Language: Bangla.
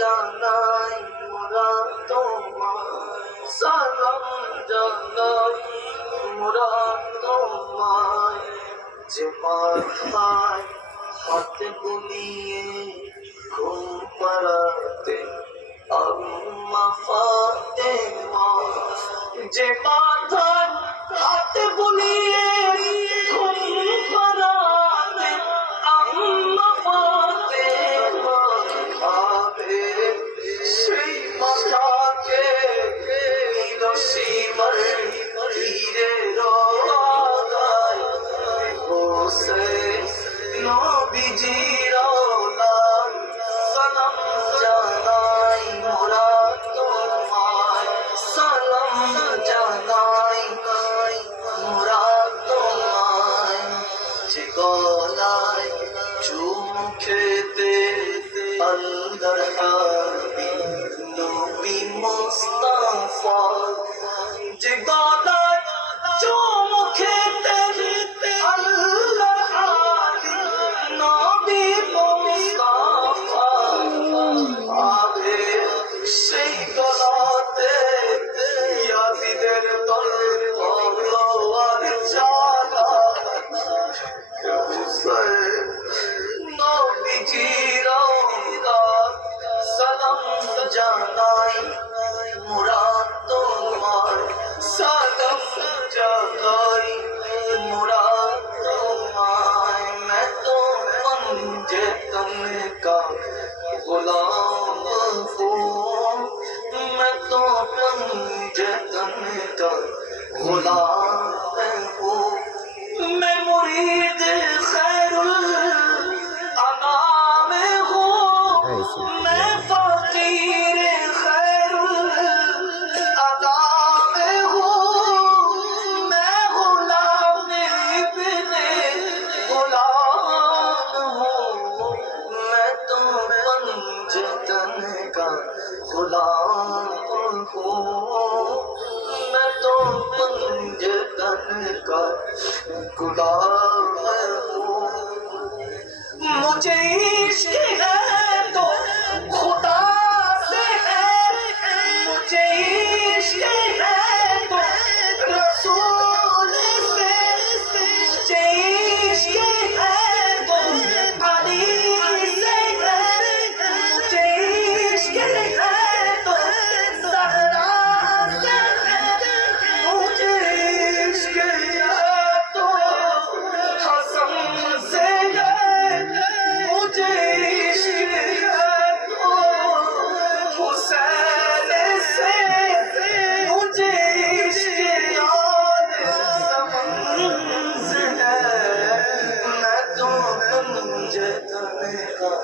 জানাই মোরা তোমায়, সালাম জানাই মোরা তোমায়। যে মাথায় হাত বুলিয়ে ঘুম পাড়াতে আম্মা ফাতেমা, যে মাথায় হাত বুলিয়ে ঘুম পাড়াতে আম্মা ফাতেমা খাবে, সেই মাথাকে নিল সীমার ধীরে রোগায়। হোসেন নবীজির আওলাদ, সালাম জানাই মোরা তোমায়, সালাম জানাই মোরা তোমায়। যে গলায় চুমু খেতে আল্লাহর হাবিব নবী মুস্তাফা, যে গলায় চুমু খেতে আল্লাহর হাবিব নবী মুস্তাফা আবে, সেই গলাতে ইয়াজিদের তলোয়ার চালা। হুসাইন নবীজির আওলাদ, সালাম জানাই মোরা তোমায়, সালাম জানাই মোরা তোমায়। मैं तो पंजतन का गुलाम हूँ, मैं तो पंजतन का गुलाम हूँ। मैं मुरीद खैरुल अनाम हूँ, मैं फकीर खैरुल अनाम हूँ। मैं गुलाम इब्ने गुलाम हूँ, मैं तो पंजतन का गुलाम हूँ, मैं तो पंजतन का गुलाम हूँ। मुझे इश्क है तो खुदा से है, मुझे इश्क है तो रसूल से, मुझे इश्क है तो अली से है, मुझे इश्क है तो ज़हरा से है, मुझे इश्क है तो हसन से है, मुझे इश्क है तो हुसैन से, मुझे इश्क यार समन से है। मैं तो पंजतन का